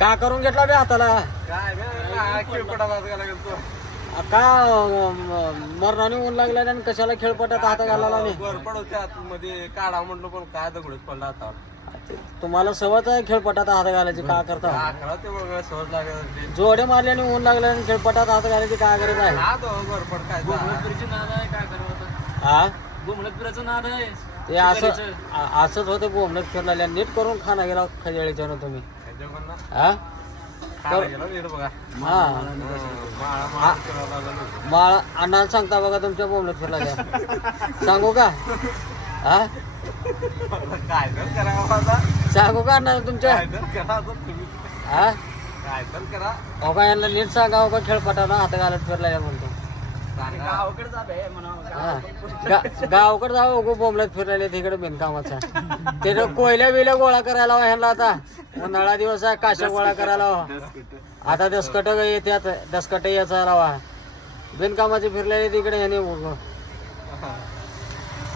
का करून घेतला बे हाताला काय नाही खेळपटा बाज घाला गेलो का मरणाने ऊन लागला आणि कशाला खेळपटात हात घालायला नाही गरपड होते आतमध्ये काढा म्हणलं पण काय दगडच पडला आता तुम्हाला सवयच आहे खेळपटात हात घालायची का करता आकडा ते बघ सहज लागेल जोडे मारल्याने ऊन लागले आणि खेळपटात हात घालायची काय गरज आहे हा तो गरपड काय हा गोमलतपुराचं नाद आहे ते असंच होते बोंबलत फिरलेल्या नीट करून खाना गेला खजेळीच्या ना तुम्ही हा बघा हा माळा अण्णाला सांगता बघा तुमच्या बोंबलत फिरलेल्या सांगू का हा काय तर करा बाबा सांगू का अण्णाला तुमच्या काय तर करा तुम्ही हा काय तर करा हो का यांना नीट सांगा हो का खेळपटाना हात घालत फिरलेल्या म्हणतो गावाकडे जावे म्हणा गावाकडे जावं उगो बोंबलत फिरलेले तिकडे बिनकामाचा ते कोयल्या बिल्या गोळा करायला हवा ह्यांना आता उन्हाळा दिवस आहे काशा गोळा करायला हवा आता दसकट येतात दसकट याचा रावा बिनकामाचे फिरलेले तिकडे ह्याने